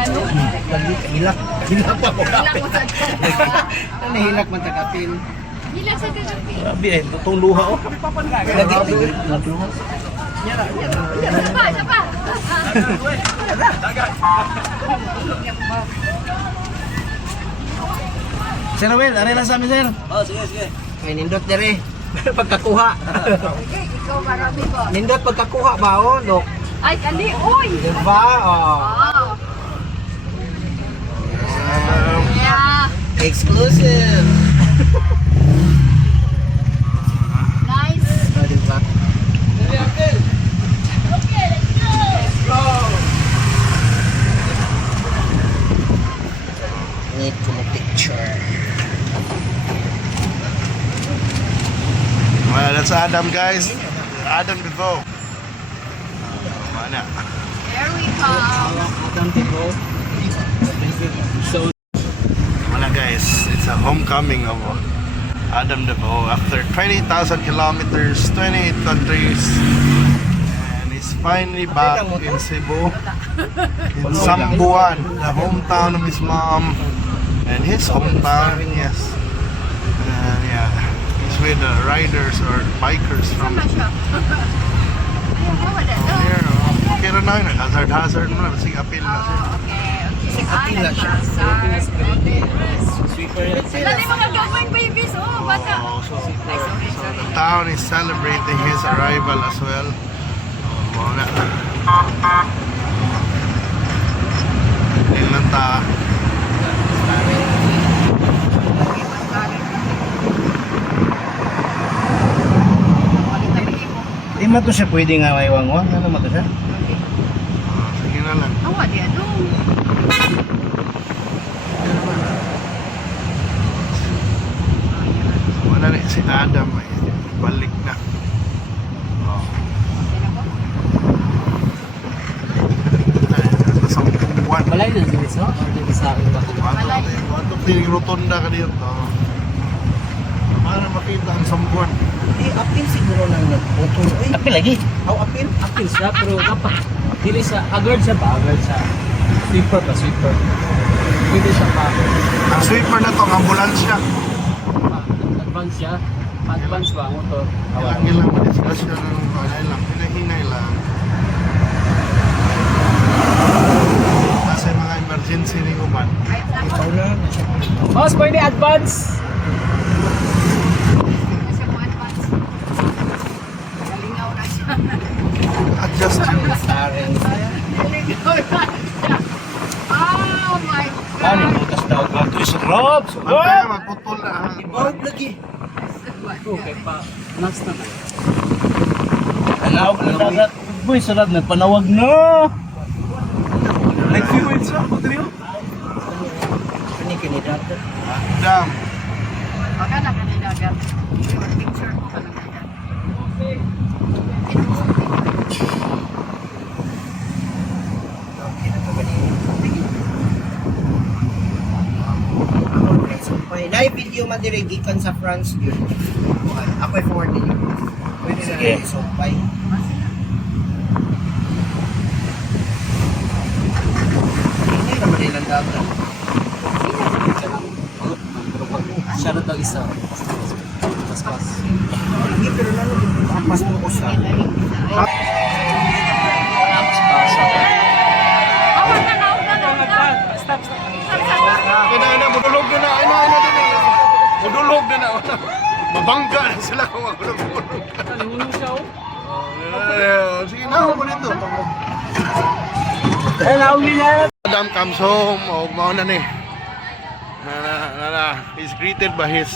Ano? Hilak. Hilak pa ko. Hilak mo sa Nahilak man tagapin. Hilak sa kagabi. Grabe eh, itong luha oh. Lagi luha. Isa pa. Sir Will, ari lang sa amin sir. Oh, sige. May nindot dere. Pagkakuha. Okay, ikaw marami ko. Nindot pagkakuha ba oh, Dok? Ay, kali, uy! Diba? Oh. Oh. Yeah. Exclusive. Nice. Oh, diba? Need ko mo picture. Well, that's Adam, guys. Adam Devoe. Mana? There we go. Mana, guys? It's a homecoming of Adam Devoe after 20,000 kilometers, 28 countries, and he's finally back in Cebu, in Sambuan, the hometown of his mom, and his hometown. Yes, and yeah, he's with the riders or bikers from Sama siya. Ayaw, wala daw. here. Okay na na, hazard mo na, sige apil na siya. Okay. Apil na siya. Sila na yung mga gagawing babies, oh, bata. So the town is celebrating his arrival as well. Muna. Ilan ta? Di man to siya pwede nga may wangwang. Ano man to siya? Sige na lang. Awa, di ano. Wala rin si Adam ay balik na. Oh. Sampuan. Malay na dito sa dito sa akin ba? Wato tinig rotonda ka dito. Para makita ang sampuan. Di apil siguro nang nagputol. Apil lagi? How apil? Apil siya pero dapat dili sa agad siya ba? Agad siya. Sweeper. Pwede siya pa. Ang sweeper na to, ang ambulansya. Advance siya. Advance ba ang motor? Ilang madiskusyon ng kanay lang. Hinahinay lang. Kasi mga emergency ni Uman. Ikaw na. Boss, pwede advance. Kasi mo advance. Galingaw na siya. Adjust yun. Saring. Galingaw na siya. Oh my Ano God. mo tas daw ka? Ito is Rob. Kaya magputol na. Ibawag lagi. Okay pa. Next na. Alaw ka na dagat. Boy, sarap nagpanawag na. Nag-fuel siya, Rodrigo. Kani kandidato. Dam. Baka na kaninagat. Picture ko ka lang yan. Live video man dire gikan sa France yun. Ako ay forward din yun. Pwede na rin isumpay. Hindi naman nilang dagat. Siya na daw isa. Pas. Hindi, pero lalo din ang mas mo usa. Oh, wala na. Stop. Ina, mudulog na na. Ina din na. Mudulog na na. Mabangga na sila kung magulog. Ngunong siya oh. Sige na, ako nito. Adam comes home. O, mauna ni. He's greeted by his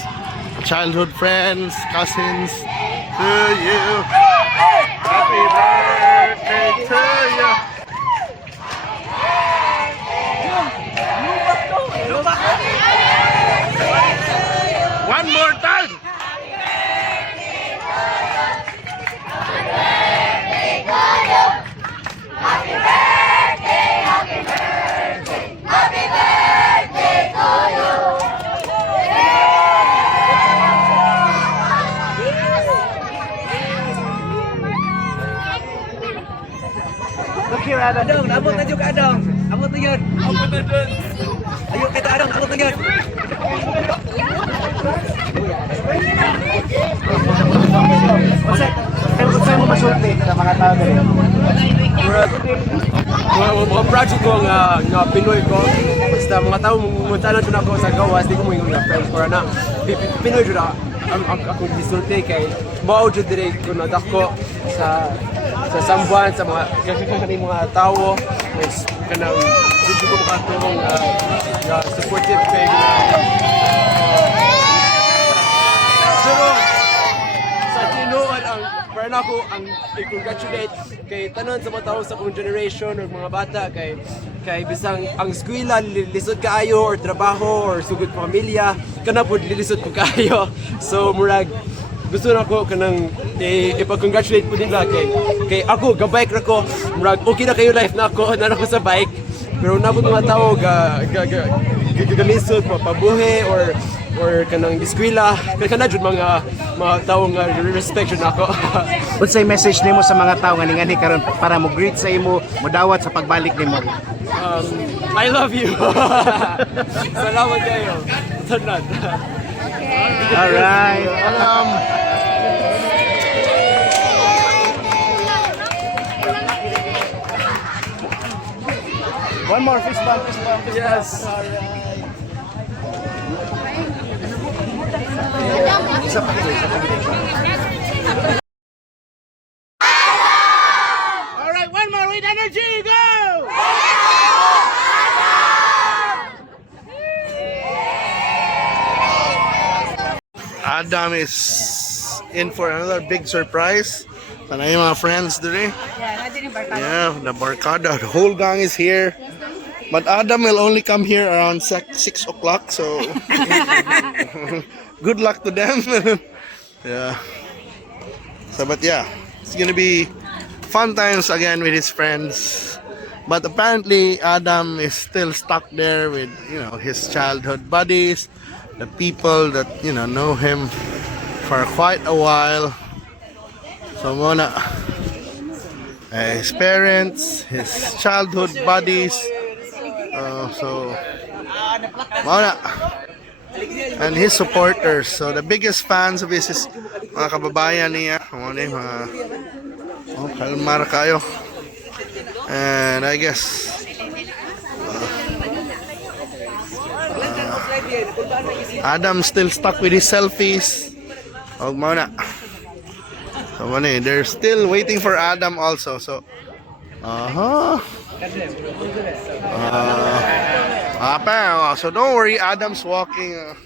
childhood friends, cousins. To you. Happy birthday to you. One more time. Adong, nabot na juga adong. Ako to yan. Ako to dyan. Ayun, kita Adam. Ako to yan. Saan mo masulti sa mga tao dali? Mga project ko nga Pinoy ko. Basta mga tao munta na dyan ako sa gawas. Di ko mo yung friends ko na. Pinoy dyan akong gisulti kay mao dyan direct ko nadako sa sambuan sa mga mga tao. Kanang dito ko makatulong supportive kay pero sa tinuod ang para ako ang i-congratulate kay tanan sa mga tao sa akong generation or mga bata kay bisang ang eskwela lilisod kaayo or trabaho or sugod pamilya kana pud lilisod ko kaayo so murag gusto na ko kanang ipag-congratulate po nila kay ako ga-bike ra ko murag okay na kayo life na ako na ako sa bike pero nabot mga tao galisod pabuhi or kanang eskwela kana jud mga tao nga respect jud nako. Unsay message nimo sa mga tao nga ningani karon para mo greet sa imo, mo dawat sa pagbalik nimo? I love you. Salamat kayo. Tanan. Alright. One more fist bump. Yes. Alright, one more with energy, go! Adam is in for another big surprise. Sana yung mga friends dito. Yeah, the Barkada. The whole gang is here. But Adam will only come here around 6 o'clock, so good luck to them. Yeah. So, but yeah, it's gonna be fun times again with his friends. But apparently, Adam is still stuck there with, his childhood buddies, the people that, know him for quite a while. So, muna, his parents, his childhood buddies, muna, and his supporters. So, the biggest fans of his is mga kababayan niya, kalmar kayo. And I guess Adam's still stuck with his selfies. So they're still waiting for Adam also. So so don't worry, Adam's walking.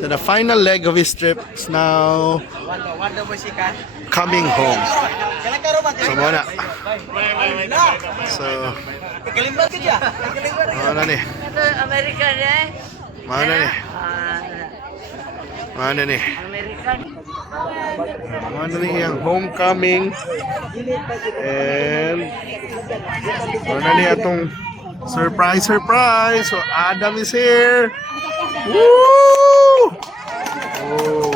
So the final leg of his trip is now coming home. So muna. So mana nih? Amerika deh. Mana nih? Mana nih? Amerika. Mana nih yang homecoming? And mana nih atong surprise. So Adam is here. Woo! Oh,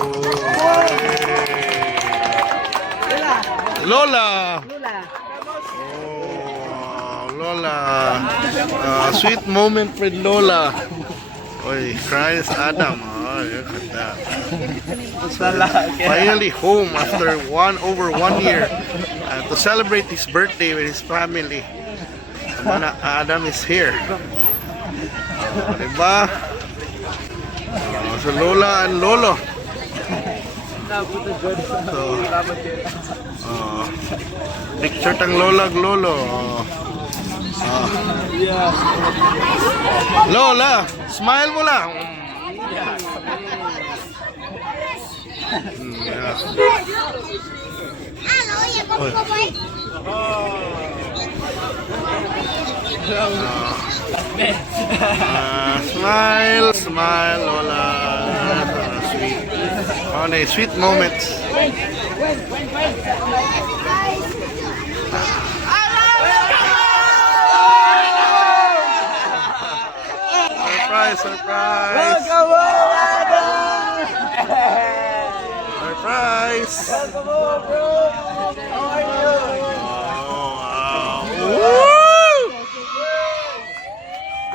Lola. Oh, Lola. Sweet moment with Lola. Oy, cries Adam. Oh, look at that. Finally home after over 1 year to celebrate his birthday with his family. Adam is here. Diba? So Lola and Lolo. So, picture tang Lola Lolo. Lola, smile mo lang. Smile, Lola. Sweet. Sweet moments. Surprise. Surprise.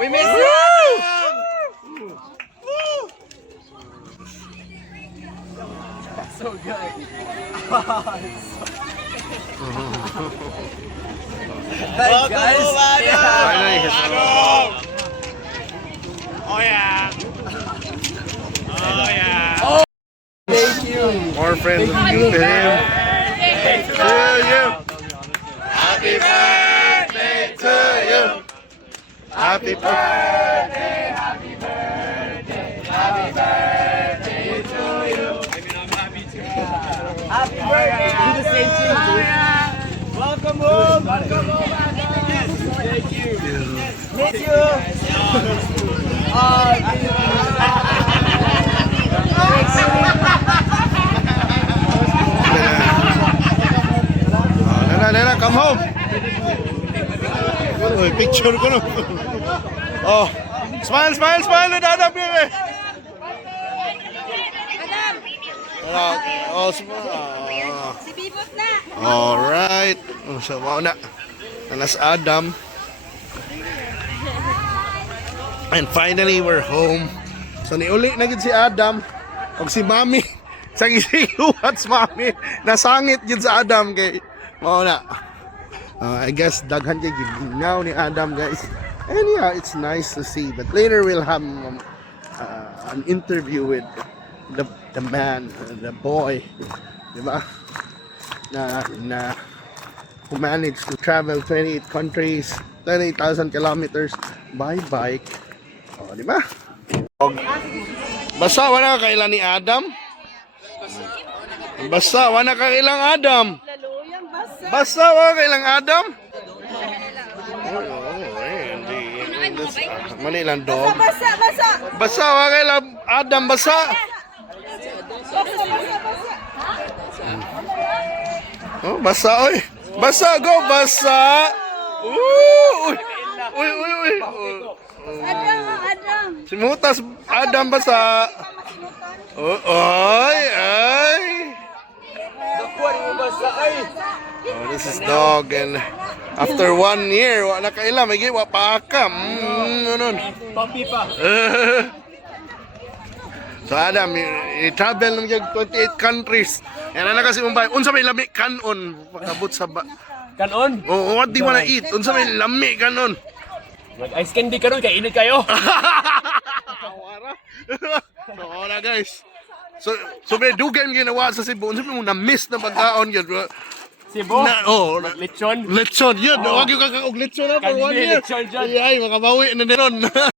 We miss you, Adam! So good. Thanks, guys. Finally, his Thank you. more friends to him. To you. Happy birthday to you. Happy birthday. Happy birthday. Do the same thing. Welcome home. Welcome home. Yes. Thank you. Miss you. Nena, come home. Uy, picture ko no. Oh, smile with Adam, baby. Oh, smile. Si Bibot na. All right. So, wow na. Nanas Adam. And finally, we're home. So, niuli na gid si Adam. O si Mami. Sa gisihuat si Mami. Nasangit gid sa Adam kay wow na. I guess daghan kay ginaw ni Adam, guys. And yeah, it's nice to see. But later we'll have an interview with the man, the boy, di ba? Na who managed to travel 28 countries, 28,000 kilometers by bike. Oh, di ba? Basta wala ka kailan ni Adam? Basta wala ka kailang Adam. Laluyang basa. Basta wala ka kailang Adam? Manilang dog. Basa. Basta wala kailang Adam, basa. Oh, basa, oy. Basa, go, basa. Uy. Adam. Simutas, Adam, basa. Oh, ay. Oh, this is dog, and after 1 year, wala kaila, may giwa pa ka. Ganun. Papi pa. So Adam, i-travel ng 28 countries. Yan na kasi Mumbai. Unsa may lami kanon pagkabot sa Kanon. Oh, what do you wanna eat? Unsa may lami kanon? Mag-ice candy karon kay init kayo. Awara. So wala guys. So may dugay ginawa sa Cebu. Unsa mo na miss na pagkaon gyud. Sibo. Lechon. Lechon. Yun, wag yung kakakog lechon na for 1 Kanina, year. lechon dyan. Ay, makabawi na din ron.